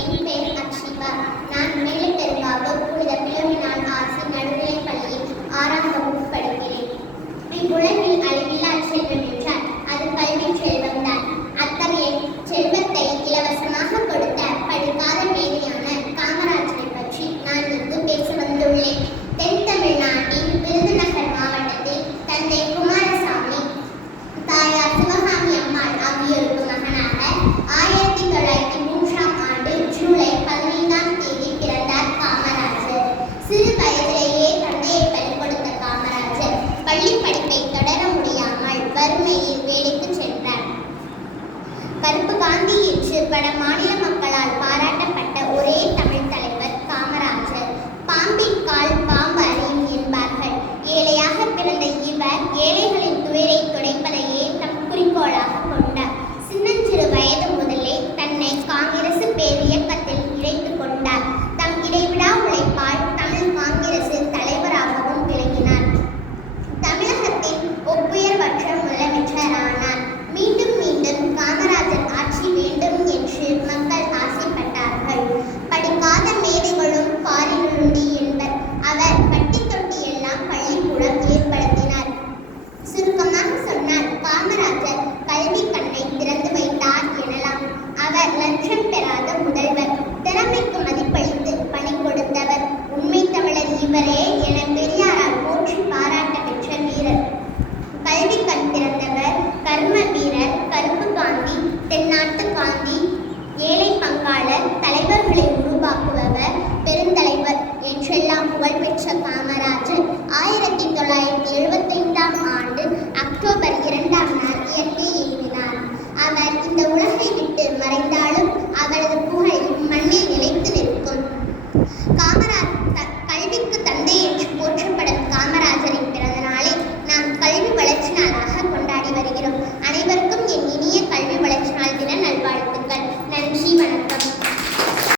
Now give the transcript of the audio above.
என் பெயர் அக்ஷிபா. நான் மேலப்பெருங்காவூர் புனித பிலோமினாள் ஆசி நடுநிலைப் பள்ளியில் 6ஆம் வகுப்பு படிக்கிறேன். இவ்வுலகில் அழிவில்லா செல்வம் என்றால் அது கல்வி செல்வம்தான். அத்தகைய செல்வத்தை இலவசமாக கொடுத்த படிக்காத மேதையான காமராஜரை பற்றி நான் இங்கு பேச வந்துள்ளேன். தென் தமிழ்நாட்டின் விருதுநகர் மாவட்டத்தில் தந்தை குமாரசாமி, தாயார் சிவகாமி அம்மாள் ஆகியோருக்கு மகனாக 1903ஆம் ஆண்டு ஜூலை 15ஆம் தேதி பிறந்தார் காமராஜர். சிறு வயதிலேயே தந்தையை பலி கொடுத்த காமராஜர் பள்ளி படிப்பை தொடர முடியாமல் வறுமையில் வேலைக்கு சென்றார். கருப்பு காந்தி என்று பல மாநில மக்களால் பாராட்டப்பட்ட ஒரே தமிழ் தலைவர் காமராஜர். பாம்பின் கால் பாம்பு அறியும் என்பார்கள். ஏழையாக பிறந்த இவர் ஏழைகளின் துயரை துடைப்பதையே தம் குறிக்கோளாக கொண்டார். சின்னஞ்சிறு வயது முதலே தன்னை காங்கிரசு பேரியக்கத்தில் இணைத்துக் கொண்டார். தம் இடைவிடா உழைப்பால் தமிழ் காங்கிரசு தலைவராகவும் விளங்கினார். தமிழகத்தின் ஒப்புயர்வற்ற முதலமைச்சரானார். மீண்டும் மீண்டும் காமராஜர் ஆட்சி வேண்டும் என்று மக்கள் ஆசைப்பட்டார்கள். படிக்காத மேதைகளும் பாரினுண்டி என்பர். அவர் பட்டி தொட்டி எல்லாம் பள்ளிக்கூடம் ஏற்படுத்தினார். சுருக்கமாக சொன்னால் காமராஜர் கல்வி கண்ணை திறந்து வைத்தார் எனலாம். அவர் லஞ்சம் பெறாத முதல்வர், திறமைக்கு மதிப்பளித்து பணி கொடுத்தவர், உண்மை தமிழர் இவரே என பெரியாரால் போற்றி பாராட்ட பெற்ற வீரர். கல்வி கண் திறந்தவர், கர்ம வீரர், கருப்பு காந்தி, தென்னாட்டு காந்தி, ஏழை பங்காளர், தலைவர்களை உருவாக்குபவர், பெருந்தலைவர் என்றெல்லாம் புகழ்பெற்ற காமராஜர் 1970